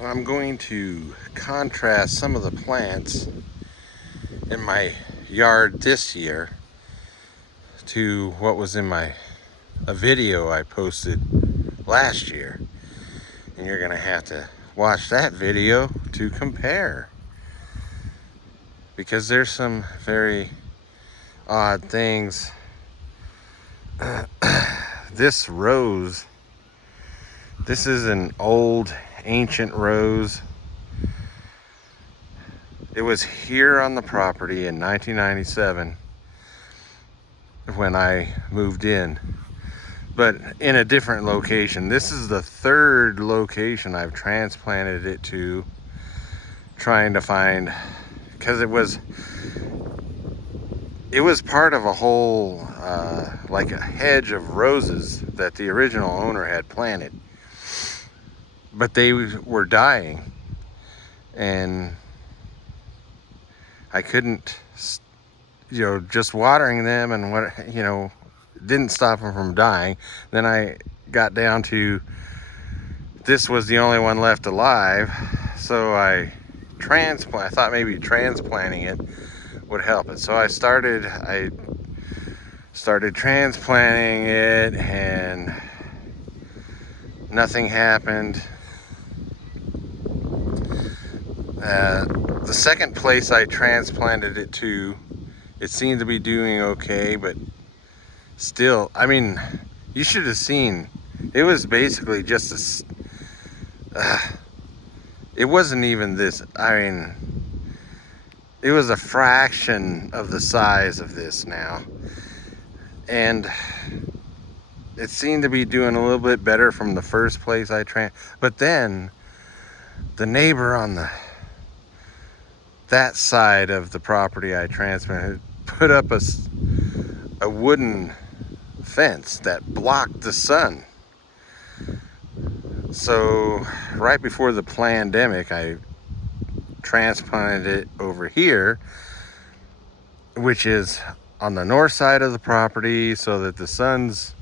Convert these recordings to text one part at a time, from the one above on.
I'm going to contrast some of the plants in my yard this year to what was in a video I posted last year. And you're gonna have to watch that video to compare, because there's some very odd things. This rose, this is an old ancient rose. It was here on the property in 1997 when I moved in, but in a different location. This is the third location I've transplanted it to, trying to find, because it was part of a whole like a hedge of roses that the original owner had planted, but they were dying, and I couldn't, just watering them and didn't stop them from dying. Then I got down to this was the only one left alive, so I thought maybe transplanting it would help it. So I started transplanting it, and nothing happened. The second place I transplanted it to, it seemed to be doing okay, but still, I mean, you should have seen. It was basically just it wasn't even this. I mean, it was a fraction of the size of this now, and it seemed to be doing a little bit better from the first place I but then the neighbor on that side of the property I transplanted put up a wooden fence that blocked the sun. So right before the pandemic, I transplanted it over here, which is on the north side of the property, so that the sun's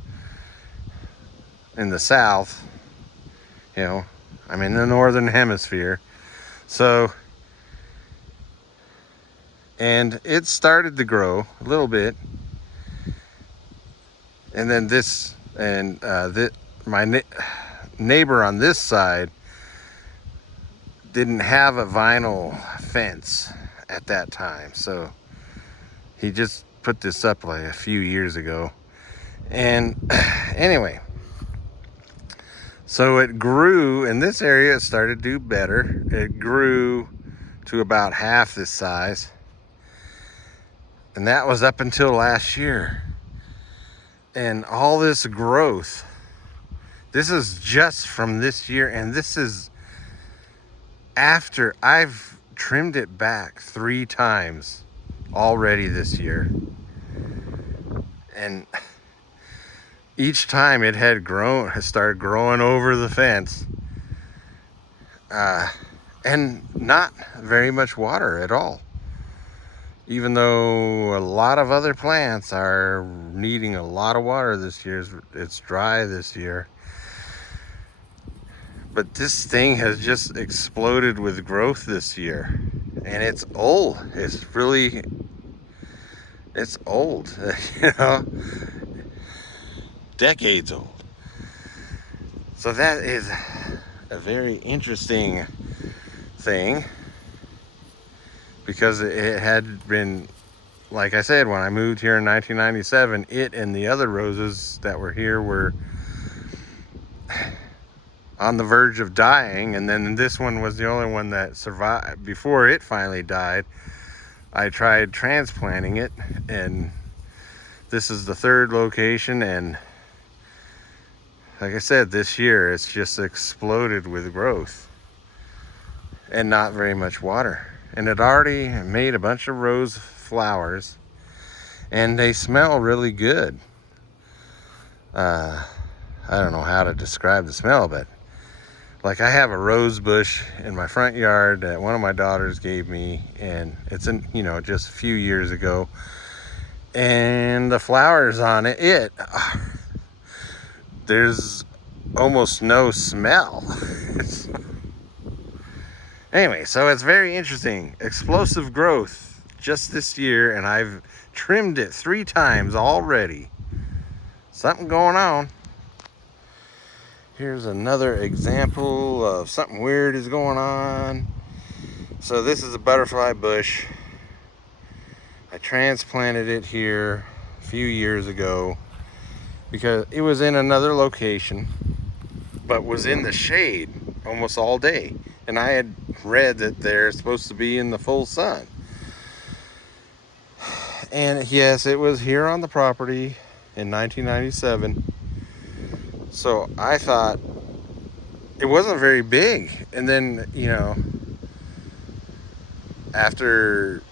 in the south. I'm in the northern hemisphere. So, and it started to grow a little bit, and then my neighbor on this side didn't have a vinyl fence at that time, so he just put this up like a few years ago. And anyway, so it grew in this area. It started to do better. It grew to about half this size, and that was up until last year. And all this growth, this is just from this year, and this is after I've trimmed it back 3 times already this year. And each time it had started growing over the fence, and not very much water at all. Even though a lot of other plants are needing a lot of water this year. It's dry this year. But this thing has just exploded with growth this year. And it's old. It's old, decades old. So that is a very interesting thing, because it had been, like I said, when I moved here in 1997, it and the other roses that were here were on the verge of dying, and then this one was the only one that survived. Before it finally died, I tried transplanting it, and this is the third location, and like I said, this year it's just exploded with growth and not very much water. And it already made a bunch of rose flowers, and they smell really good. I don't know how to describe the smell, but like, I have a rose bush in my front yard that one of my daughters gave me, and it's just a few years ago, and the flowers on it, there's almost no smell. Anyway, so it's very interesting. Explosive growth just this year, and I've trimmed it 3 times already. Something going on. Here's another example of something weird is going on. So this is a butterfly bush. I transplanted it here a few years ago because it was in another location, but was in the shade almost all day. And I had read that they're supposed to be in the full sun. And yes, it was here on the property in 1997. So I thought it wasn't very big. And then, you know, after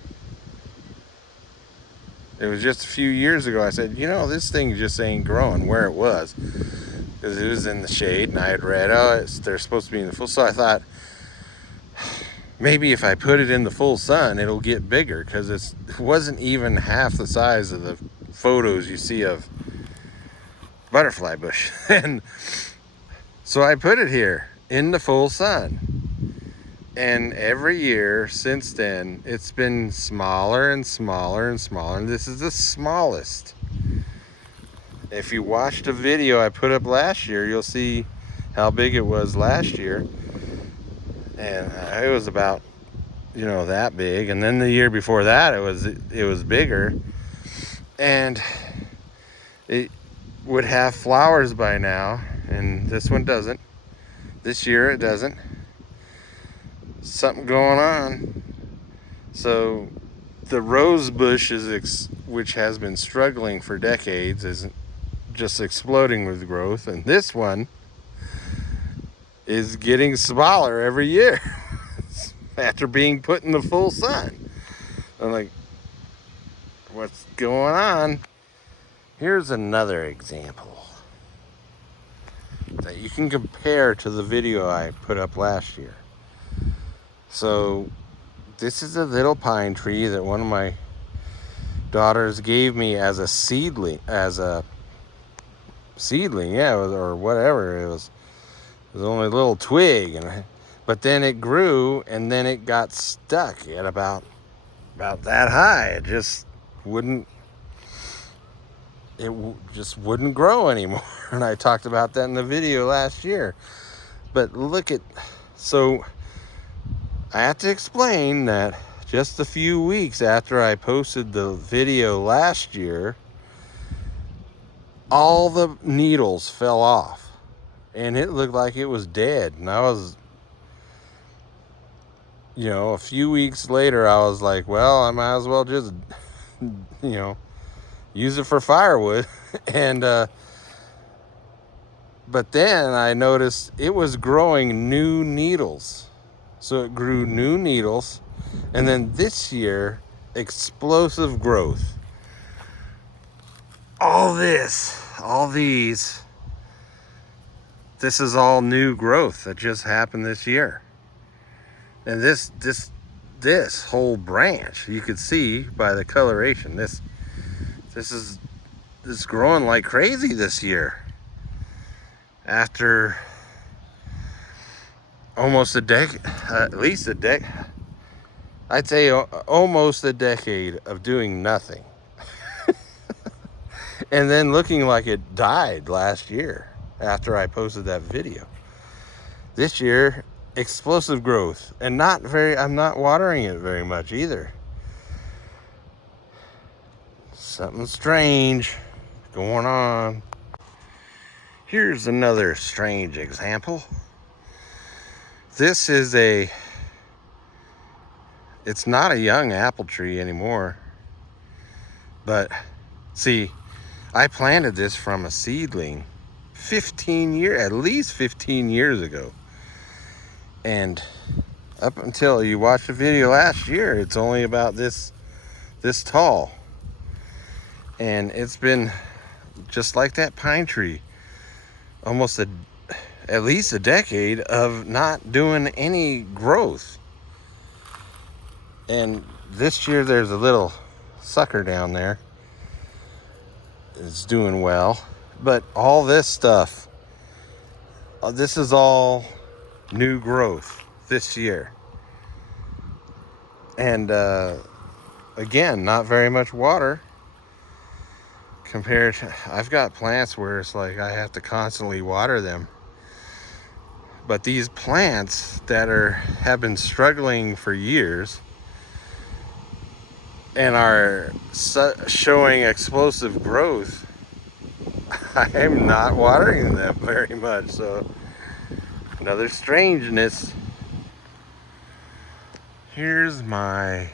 it was just a few years ago, I said, you know, this thing just ain't growing where it was. Because it was in the shade, and I had read, they're supposed to be in the full. So I thought, maybe if I put it in the full sun, it'll get bigger, because it wasn't even half the size of the photos you see of butterfly bush. And so I put it here in the full sun. And every year since then, it's been smaller and smaller and smaller. And this is the smallest. If you watched a video I put up last year, you'll see how big it was last year. And it was about, you know, that big. And then the year before that, it was bigger. And it would have flowers by now. And this one doesn't. This year it doesn't. Something going on. So the rose bush which has been struggling for decades, is just exploding with growth, and this one is getting smaller every year after being put in the full sun. I'm like, what's going on? Here's another example that you can compare to the video I put up last year. So this is a little pine tree that one of my daughters gave me as a seedling, yeah, or whatever. It was only a little twig, but then it grew, and then it got stuck at about that high. It just wouldn't grow anymore. And I talked about that in the video last year. But so I have to explain that just a few weeks after I posted the video last year, all the needles fell off, and it looked like it was dead. And I was, you know, a few weeks later, I was like, well, I might as well just, you know, use it for firewood. And but then I noticed it was growing new needles. So it grew new needles, and then this year, explosive growth. This is all new growth that just happened this year. And this whole branch, you could see by the coloration, this is growing like crazy this year. After almost a decade, at least a decade, I'd say almost a decade of doing nothing. And then looking like it died last year after I posted that video. This year, explosive growth, and I'm not watering it very much either. Something strange going on. Here's another strange example. This is it's not a young apple tree anymore. But see, I planted this from a seedling at least 15 years ago. And up until you watched the video last year, it's only about this tall. And it's been just like that pine tree, almost at least a decade of not doing any growth. And this year there's a little sucker down there. It's doing well. But all this stuff, this is all new growth this year. And again, not very much water compared to, I've got plants where it's like I have to constantly water them. But these plants that have been struggling for years and are showing explosive growth, I'm not watering them very much. So another strangeness. Here's my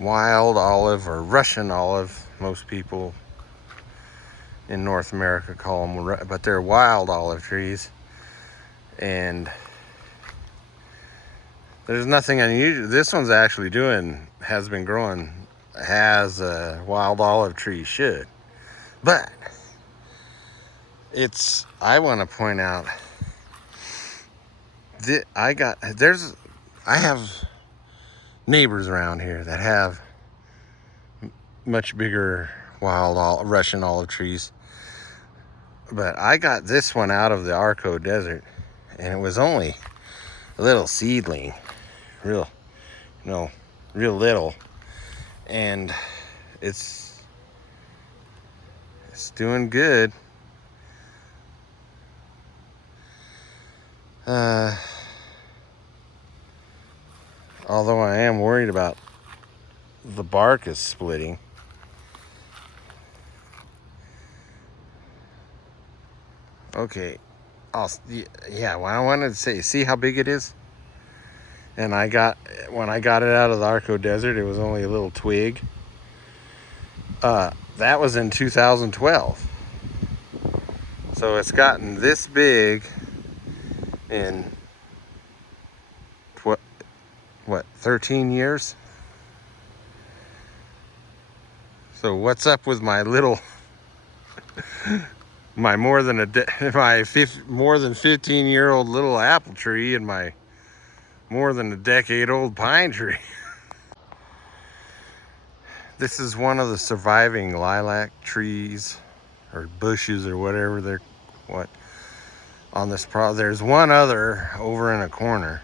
wild olive, or Russian olive. Most people in North America call them, but they're wild olive trees. And there's nothing unusual. This one's actually has been growing as a wild olive tree should. But I want to point out that I have neighbors around here that have much bigger Russian olive trees. But I got this one out of the Arco Desert, and it was only a little seedling, real little, and it's doing good. Although I am worried about the bark is splitting. Okay, yeah, what I wanted to say, see how big it is? And when I got it out of the Arco Desert, it was only a little twig. That was in 2012. So it's gotten this big in 13 years? So what's up with my little my more than 15-year-old little apple tree and my more than a decade-old pine tree? This is one of the surviving lilac trees or bushes or whatever on this there's one other over in a corner,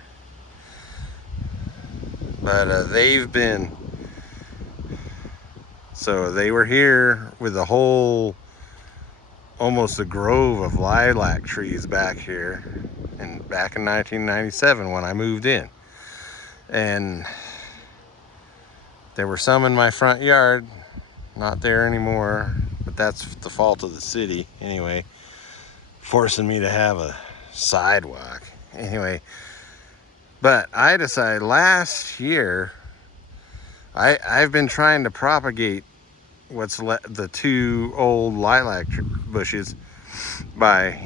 but they were here with a whole, almost a grove of lilac trees back here, and back in 1997 when I moved in. And there were some in my front yard, not there anymore, but that's the fault of the city anyway, forcing me to have a sidewalk anyway. But I decided last year, I've been trying to propagate the two old lilac bushes by,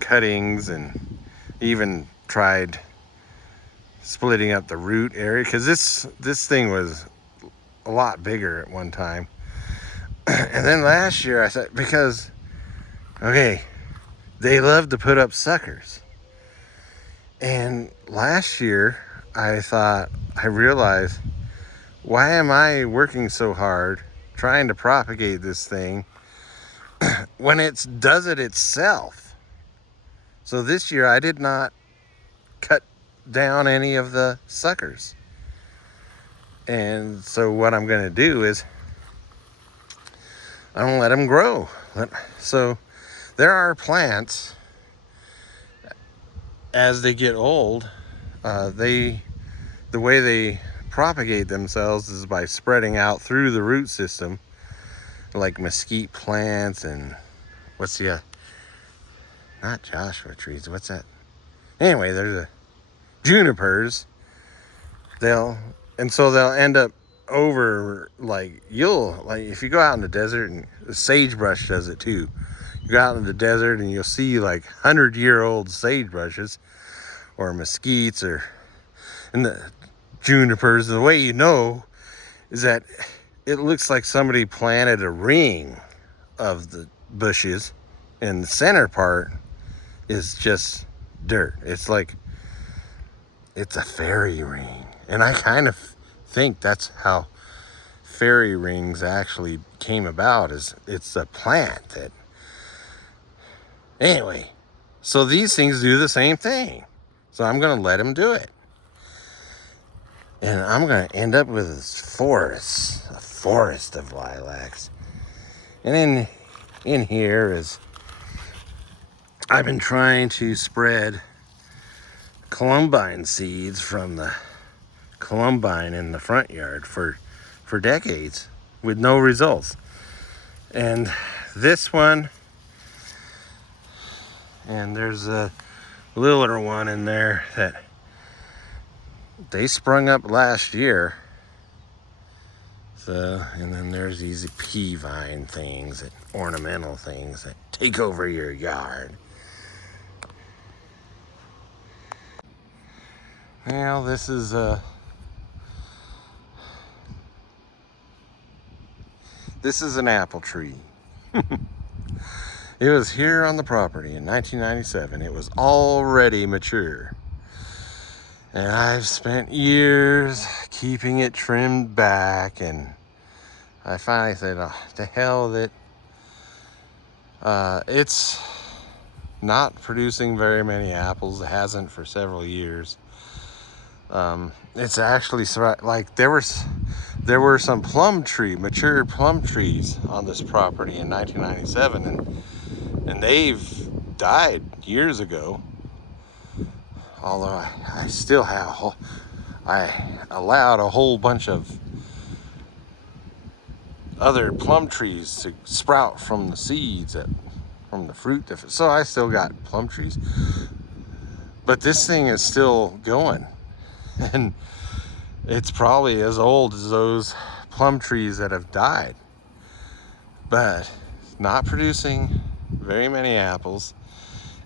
cuttings, and even tried splitting up the root area, because this thing was a lot bigger at one time. And then last year I said, because they love to put up suckers, and last year I realized, why am I working so hard trying to propagate this thing when it does it itself? So this year I did not cut down any of the suckers. And so what I'm going to do is I'm going to let them grow. So there are plants, as they get old, the way they propagate themselves is by spreading out through the root system, like mesquite plants and not Joshua trees, what's that? Anyway, there's a junipers. They'll end up over, if you go out in the desert, and the sagebrush does it too. You go out in the desert and you'll see like 100-year-old sagebrushes or mesquites, and the junipers. The way you know is that it looks like somebody planted a ring of the bushes, and the center part is just dirt. It's like it's a fairy ring. And I kind of think that's how fairy rings actually came about, is it's a plant that, anyway, so these things do the same thing. So I'm going to let them do it. And I'm going to end up with a forest of lilacs. And then in here is, I've been trying to spread columbine seeds from the columbine in the front yard for decades with no results. And this one, and there's a littler one in there that they sprung up last year. So, and then there's these pea vine things, that ornamental things that take over your yard. Well, this is an apple tree. It was here on the property in 1997. It was already mature. And I've spent years keeping it trimmed back, and I finally said, oh, to hell with it. It's not producing very many apples. It hasn't for several years. It's actually like there were some mature plum trees on this property in 1997, and they've died years ago. Although I still have, I allowed a whole bunch of other plum trees to sprout from the seeds, from the fruit. So I still got plum trees. But this thing is still going. And it's probably as old as those plum trees that have died. But not producing very many apples.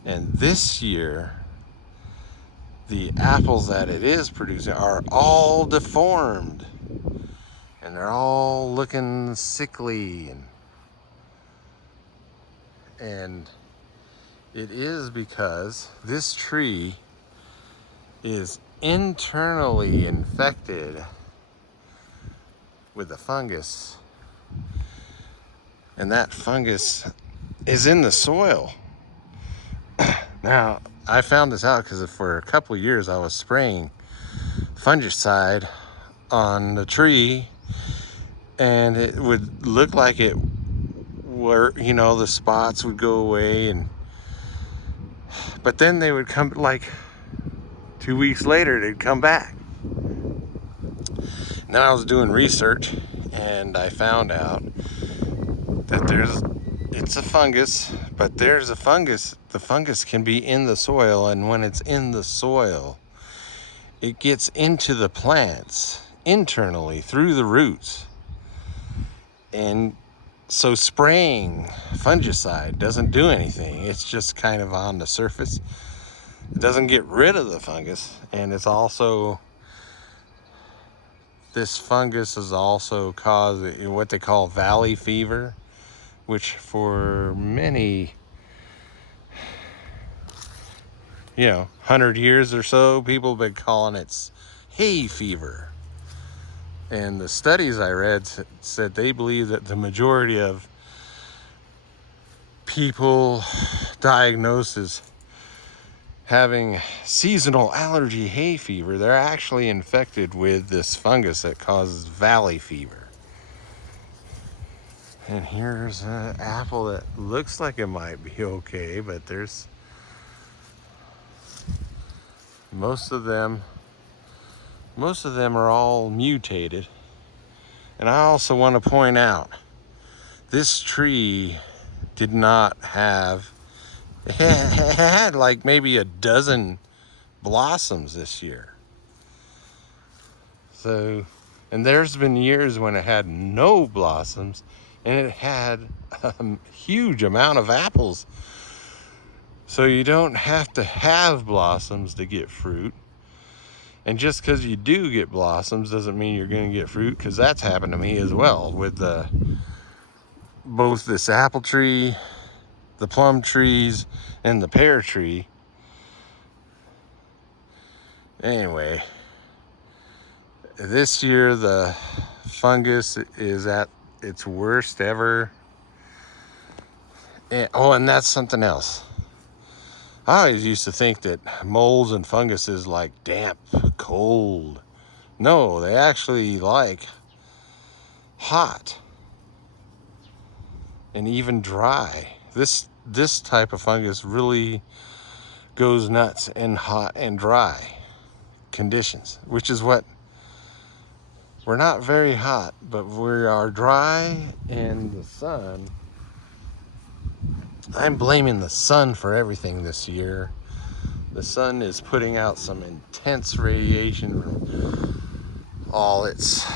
And this year, the apples that it is producing are all deformed, and they're all looking sickly, and it is because this tree is internally infected with a fungus, and that fungus is in the soil. Now, I found this out because for a couple of years I was spraying fungicide on the tree, and it would look like it were, the spots would go away, but then they would come, like 2 weeks later, they'd come back. And then I was doing research, and I found out that it's a fungus, but there's a fungus. The fungus can be in the soil, and when it's in the soil, it gets into the plants internally through the roots. And so spraying fungicide doesn't do anything. It's just kind of on the surface. It doesn't get rid of the fungus, and it's also, this fungus is also causing what they call valley fever, which for many, 100 years or so, people have been calling it hay fever. And the studies I read said they believe that the majority of people diagnosed as having seasonal allergy hay fever, they're actually infected with this fungus that causes valley fever. And here's an apple that looks like it might be okay, but there's most of them are all mutated. And I also want to point out, this tree did not have, it had like maybe a dozen blossoms this year. So, and there's been years when it had no blossoms, and it had a huge amount of apples. So you don't have to have blossoms to get fruit. And just because you do get blossoms doesn't mean you're going to get fruit, because that's happened to me as well with both this apple tree, the plum trees, and the pear tree. Anyway, this year the fungus is at its worst ever. And that's something else. I always used to think that molds and funguses like damp, cold, No, they actually like hot and even dry. This type of fungus really goes nuts in hot and dry conditions, which is what we're not very hot, but we are dry, and the sun. I'm blaming the sun for everything this year. The sun is putting out some intense radiation from all its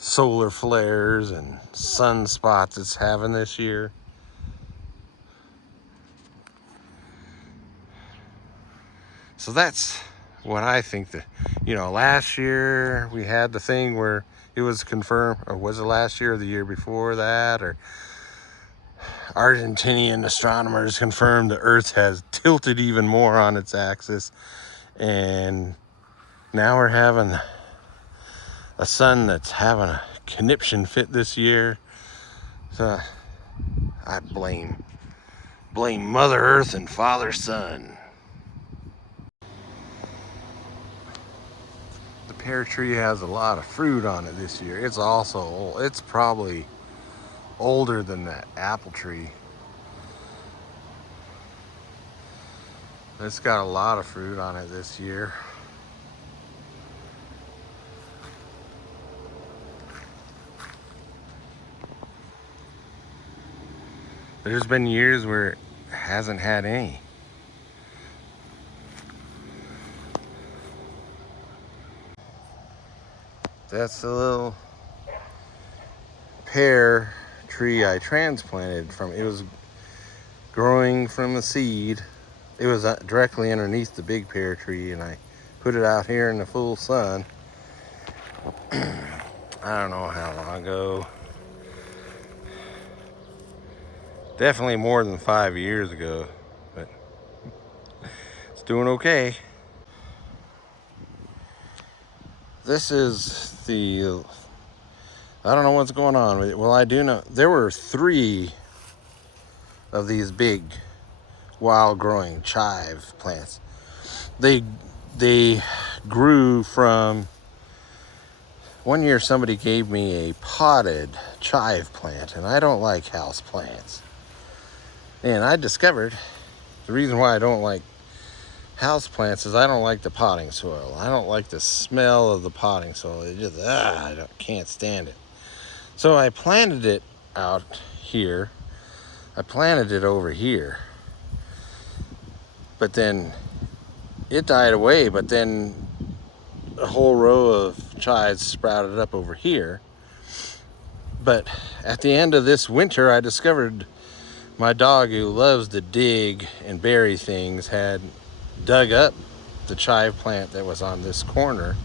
solar flares and sunspots it's having this year. So that's what I think that, last year we had the thing where it was confirmed, or was it last year or the year before that, or Argentinian astronomers confirmed the Earth has tilted even more on its axis, and now we're having a sun that's having a conniption fit this year. So I blame Mother Earth and Father Sun. The pear tree has a lot of fruit on it this year. It's also old. It's probably older than that apple tree. It's got a lot of fruit on it this year. There's been years where it hasn't had any. That's a little pear tree I transplanted from. It was growing from a seed. It was directly underneath the big pear tree, and I put it out here in the full sun. I don't know how long ago. Definitely more than 5 years ago, but it's doing okay. This is I don't know what's going on with it. Well, I do know there were 3 of these big wild growing chive plants. They grew from, one year somebody gave me a potted chive plant, and I don't like house plants. And I discovered the reason why I don't like house plants is I don't like the potting soil. I don't like the smell of the potting soil. It just, can't stand it. So I planted it out here. I planted it over here. But then it died away, but then a whole row of chives sprouted up over here. But at the end of this winter, I discovered my dog, who loves to dig and bury things, had dug up the chive plant that was on this corner.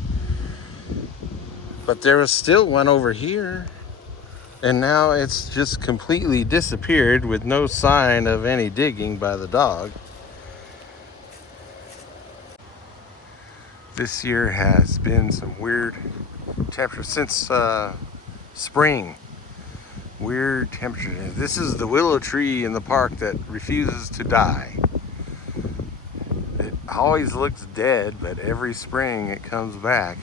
But there was still one over here, and now it's just completely disappeared with no sign of any digging by the dog. This year has been some weird temperature since spring. Weird temperature. This is the willow tree in the park that refuses to die. It always looks dead, but every spring it comes back.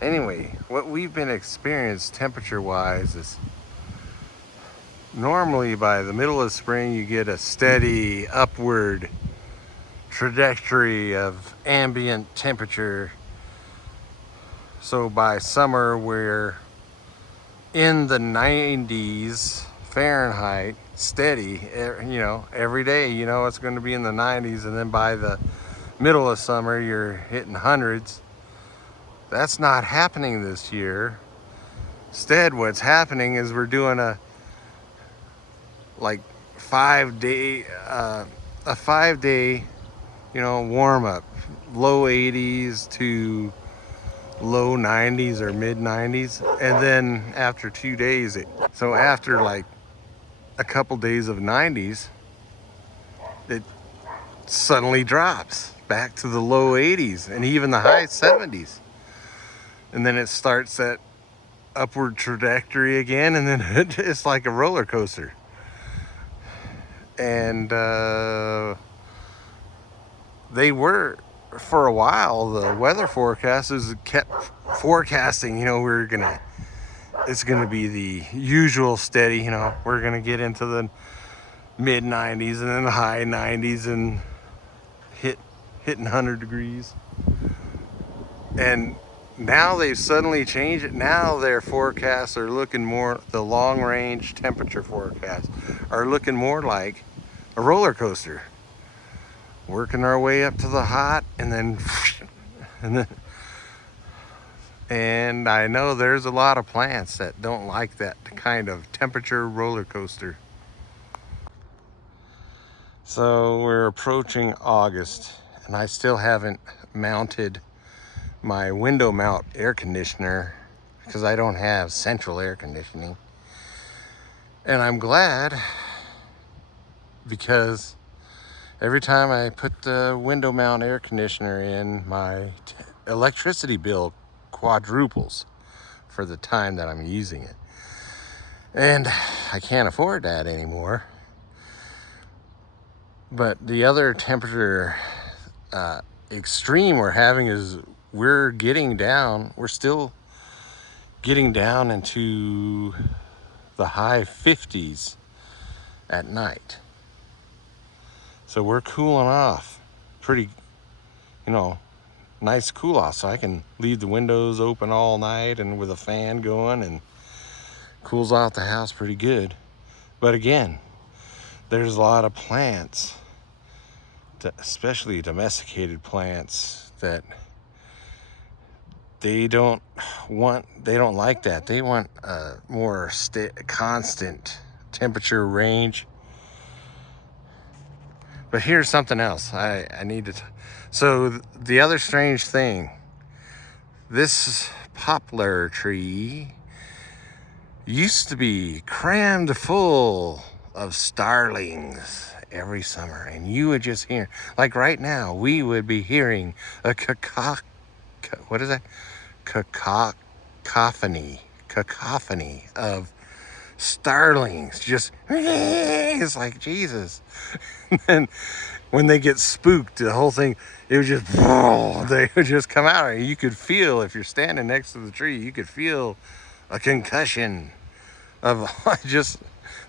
Anyway, what we've been experiencing temperature-wise is normally by the middle of spring you get a steady upward trajectory of ambient temperature. So by summer we're in the 90s Fahrenheit, steady, every day, it's going to be in the 90s, and then by the middle of summer you're hitting hundreds. That's not happening this year. Instead, what's happening is we're doing a 5-day warm up, low 80s to low 90s or mid 90s, and then after 2 days after a couple days of 90s, it suddenly drops back to the low 80s and even the high 70s, and then it starts that upward trajectory again, and then it's like a roller coaster. And they were, for a while, the weather forecasters kept forecasting, it's gonna be the usual steady, we're gonna get into the mid 90s and then the high 90s and hitting 100 degrees. And now they've suddenly changed it. Now their forecasts are looking more, the long range temperature forecasts are looking more like a roller coaster. Working our way up to the hot and then and I know there's a lot of plants that don't like that kind of temperature roller coaster. So we're approaching August and I still haven't mounted my window mount air conditioner because I don't have central air conditioning. And I'm glad, because every time I put the window mount air conditioner in, my electricity bill quadruples for the time that I'm using it. And I can't afford that anymore. But the other temperature extreme we're having is we're still getting down into the high 50s at night. So we're cooling off pretty, nice cool off. So I can leave the windows open all night and with a fan going, and cools off the house pretty good. But again, there's a lot of plants, especially domesticated plants, that they don't like that. They want a more constant temperature range. But here's something else I need to so the other strange thing, this poplar tree used to be crammed full of starlings every summer, and you would just hear, like right now, we would be hearing a cacophony of starlings. Just, it's like Jesus. And when they get spooked, the whole thing, it would just, they would just come out. You could feel, if you're standing next to the tree, you could feel a concussion of just,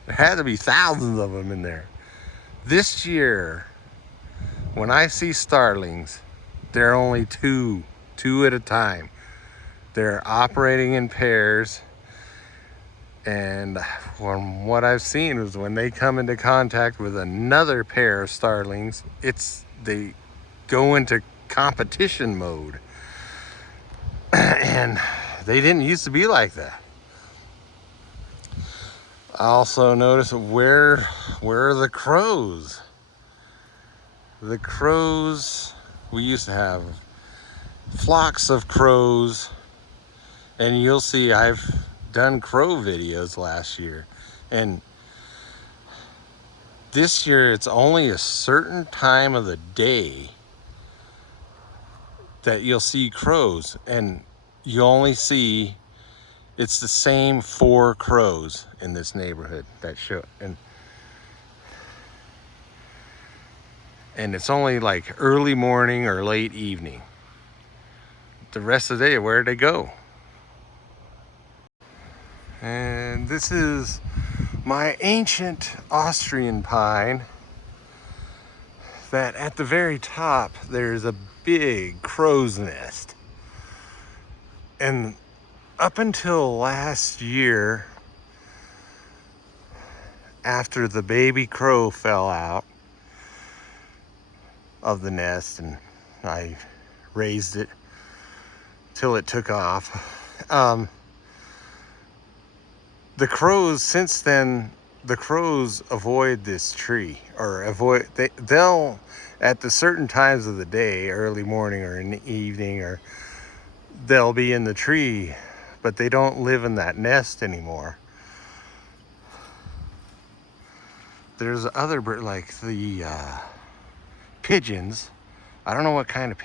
there had to be thousands of them in there. This year, when I see starlings, they're only two at a time. They're operating in pairs. And from what I've seen is when they come into contact with another pair of starlings, they go into competition mode. And they didn't used to be like that. I also noticed, where are the crows? The crows, we used to have flocks of crows, and you'll see I've done crow videos last year, and this year it's only a certain time of the day that you'll see crows, and you only see, it's the same 4 crows in this neighborhood that show, and it's only like early morning or late evening. The rest of the day, where'd they go? And this is my ancient Austrian pine, that at the very top there's a big crow's nest. And up until last year, after the baby crow fell out of the nest and I raised it till it took off, the crows, since then, the crows avoid this tree, or they'll at the certain times of the day, early morning or in the evening, or they'll be in the tree, but they don't live in that nest anymore. There's other birds, like the pigeons. I don't know what kind of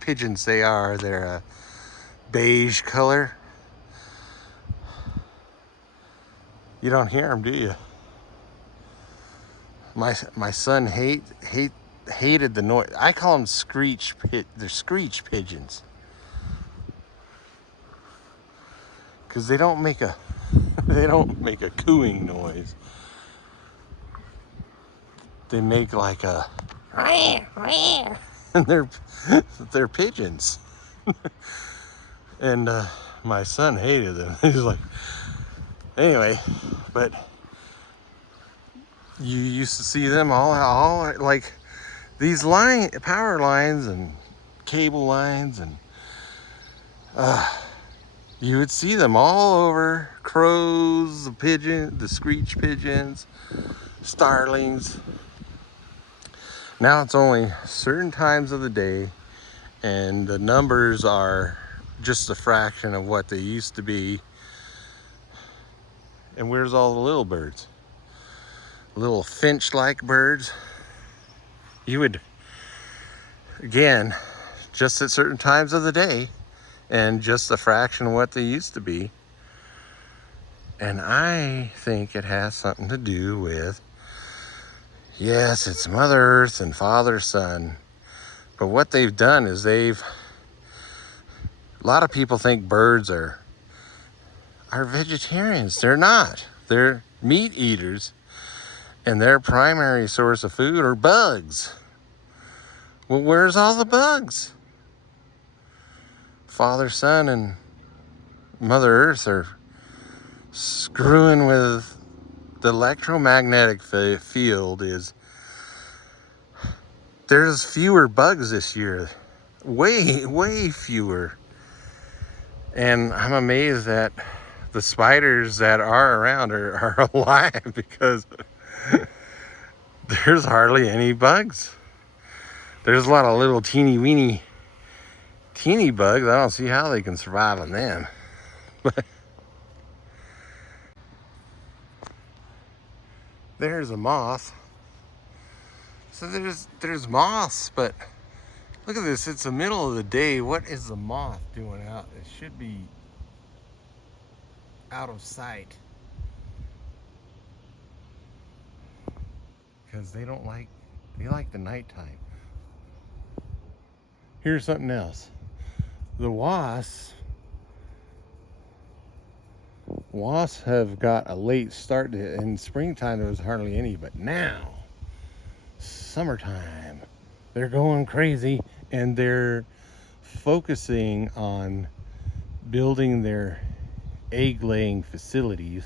pigeons they are. They're a beige color. You don't hear them, do you? my son hated the noise. I call them they're screech pigeons, because they don't make a they don't make a cooing noise. They make like a and they're pigeons. And my son hated them. He's like, anyway, but you used to see them all like these power lines and cable lines, and you would see them all over. Crows, the screech pigeons, starlings. Now it's only certain times of the day, and the numbers are just a fraction of what they used to be. And where's all the little birds? Little finch-like birds. You would, again, just at certain times of the day, and just a fraction of what they used to be. And I think it has something to do with, yes, it's Mother Earth and Father Sun. But what they've done is a lot of people think birds are vegetarians. They're not. They're meat eaters, and their primary source of food are bugs. Well, where's all the bugs? Father Sun and Mother Earth are screwing with the electromagnetic field. There's fewer bugs this year, way fewer. And I'm amazed that the spiders that are around are alive, because there's hardly any bugs. There's a lot of little teeny bugs. I don't see how they can survive on them. But there's a moth. So there's moths, but look at this. It's the middle of the day. What is the moth doing out? It should be out of sight, because they like the nighttime. Here's something else. The wasps have got a late start. In springtime there was hardly any, but now summertime they're going crazy, and they're focusing on building their egg laying facilities.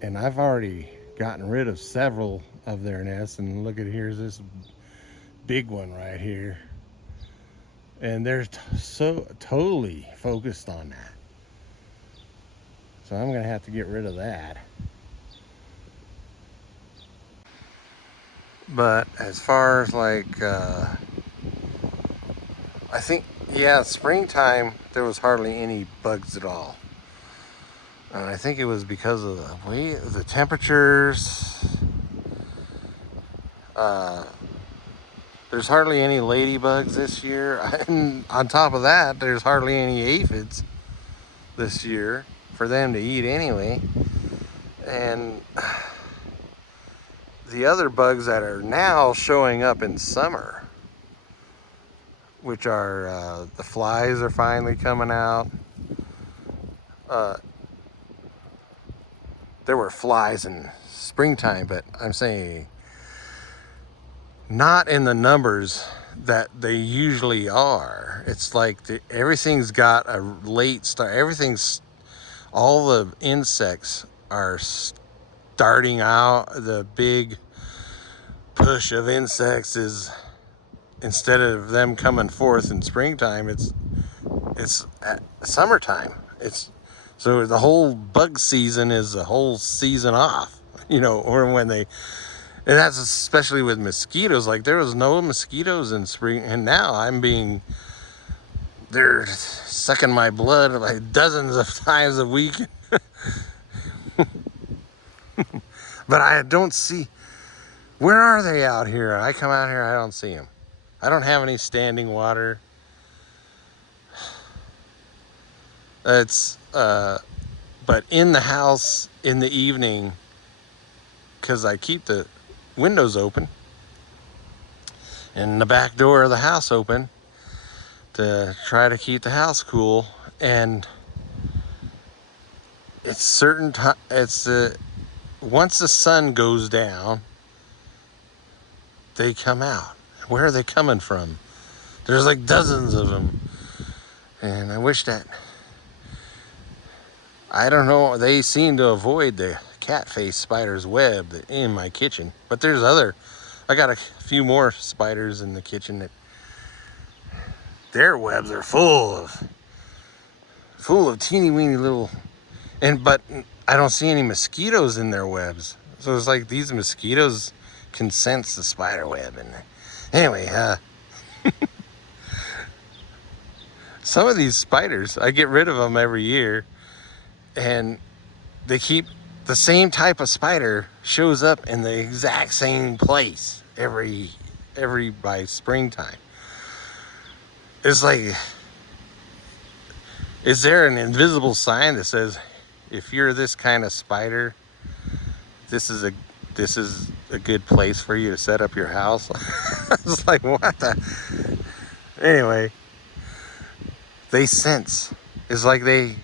And I've already gotten rid of several of their nests, and look at, here's this big one right here, and they're so totally focused on that. So I'm gonna have to get rid of that. But as far as like I think, yeah, springtime there was hardly any bugs at all, and I think it was because of the temperatures. There's hardly any ladybugs this year. And on top of that, there's hardly any aphids this year for them to eat anyway. And the other bugs that are now showing up in summer, which are the flies are finally coming out. There were flies in springtime, but I'm saying not in the numbers that they usually are. It's like everything's got a late start. All the insects are starting out. The big push of insects is, instead of them coming forth in springtime, it's at summertime. So the whole bug season is the whole season off, or when they. And that's especially with mosquitoes. Like, there was no mosquitoes in spring, and now they're sucking my blood like dozens of times a week. But I don't see, where are they out here? I come out here, I don't see them. I don't have any standing water. But in the house in the evening, because I keep the windows open and the back door of the house open to try to keep the house cool. And it's certain time, once the sun goes down, they come out. Where are they coming from? There's like dozens of them. And I wish that, I don't know, they seem to avoid the cat face spider's web in my kitchen. But there's I got a few more spiders in the kitchen that their webs are full of teeny weeny little, but I don't see any mosquitoes in their webs. So it's like these mosquitoes can sense the spider web in there. Anyway, some of these spiders, I get rid of them every year, and they keep the same type of spider shows up in the exact same place every by springtime. It's like, is there an invisible sign that says, if you're this kind of spider, this is a good place for you to set up your house? It's like, what the? Anyway, they sense. It's like they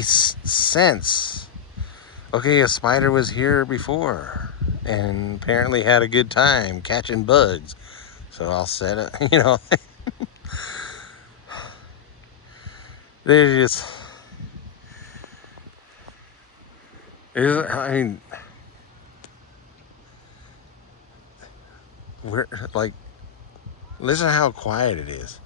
sense. Okay, a spider was here before and apparently had a good time catching bugs. So I'll set it, you know. They're just, I mean, we're like, listen to how quiet it is.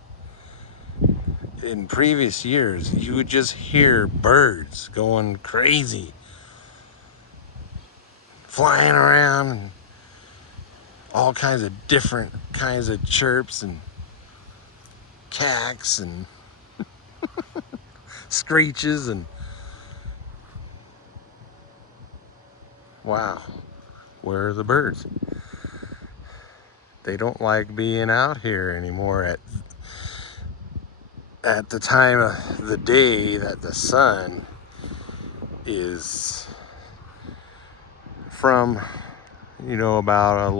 In previous years, you would just hear birds going crazy, flying around, and all kinds of different kinds of chirps and cacks and screeches, and wow, where are the birds? They don't like being out here anymore at the time of the day that the sun is from, you know, about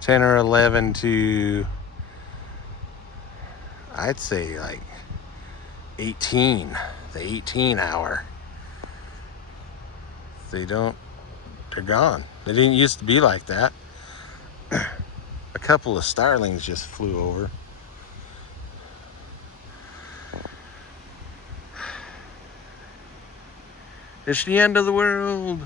10 or 11 to, I'd say like 18, the 18 hour. They're gone. They didn't used to be like that. A couple of starlings just flew over. It's the end of the world.